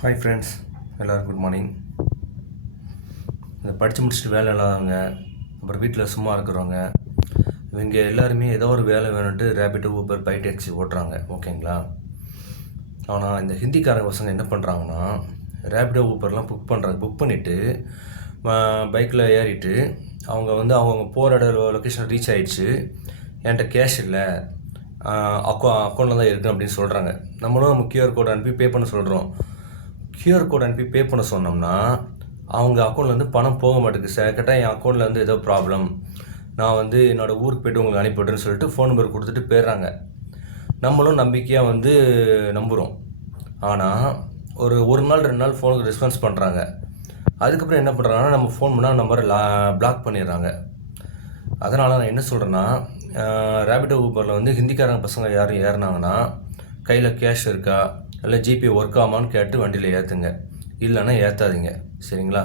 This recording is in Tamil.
ஹாய் ஃப்ரெண்ட்ஸ், எல்லோரும் குட் மார்னிங். இந்த படித்து முடிச்சுட்டு வேலை இல்லாதவங்க, அப்புறம் வீட்டில் சும்மா இருக்கிறவங்க, இவங்க எல்லாருமே ஏதோ ஒரு வேலை வேணுன்ட்டு ரேபிடோ, ஊபர், பை டாக்ஸி ஓட்டுறாங்க. ஓகேங்களா? ஆனால் இந்த ஹிந்திக்காரங்க பசங்க என்ன பண்ணுறாங்கன்னா, ரேபிடோ, ஊபர்லாம் புக் பண்ணிவிட்டு பைக்கில் ஏறிட்டு அவங்க போகிற லொக்கேஷன் ரீச் ஆகிடுச்சு, என்கிட்ட கேஷ் இல்லை, அக்கௌண்ட்டில் தான் இருக்குது அப்படின்னு சொல்கிறாங்க. நம்மளும் நம்ம கியூஆர் கோட் அனுப்பி பே பண்ண சொல்கிறோம். கியூஆர் கோட் அனுப்பி பே பண்ண சொன்னோம்னா அவங்க அக்கௌண்ட்லேருந்து பணம் போக மாட்டேங்குது. கேட்டால் என் அக்கௌண்ட்டில் ஏதோ ப்ராப்ளம், நான் என்னோடய ஊருக்கு போய்ட்டு உங்களுக்கு அனுப்பிவிட்றேன்னு சொல்லிட்டு ஃபோன் நம்பர் கொடுத்துட்டு போயிடுறாங்க. நம்மளும் நம்பிக்கையாக நம்புகிறோம். ஆனால் ஒரு நாள் 2 நாள் ஃபோனுக்கு ரெஸ்பான்ஸ் பண்ணுறாங்க. அதுக்கப்புறம் என்ன பண்ணுறாங்கன்னா, நம்ம ஃபோன் பண்ணால் நம்பரை பிளாக் பண்ணிடுறாங்க. அதனால் நான் என்ன சொல்கிறேன்னா, ரேபிடோ, ஊபரில் ஹிந்திக்காரங்க பசங்க யாரும் ஏறினாங்கன்னா கையில் கேஷ் இருக்கா, இல்லை ஜிபே ஒர்க் ஆமான்னு கேட்டு வண்டியில் ஏற்றுங்க, இல்லைன்னா ஏற்றாதீங்க. சரிங்களா?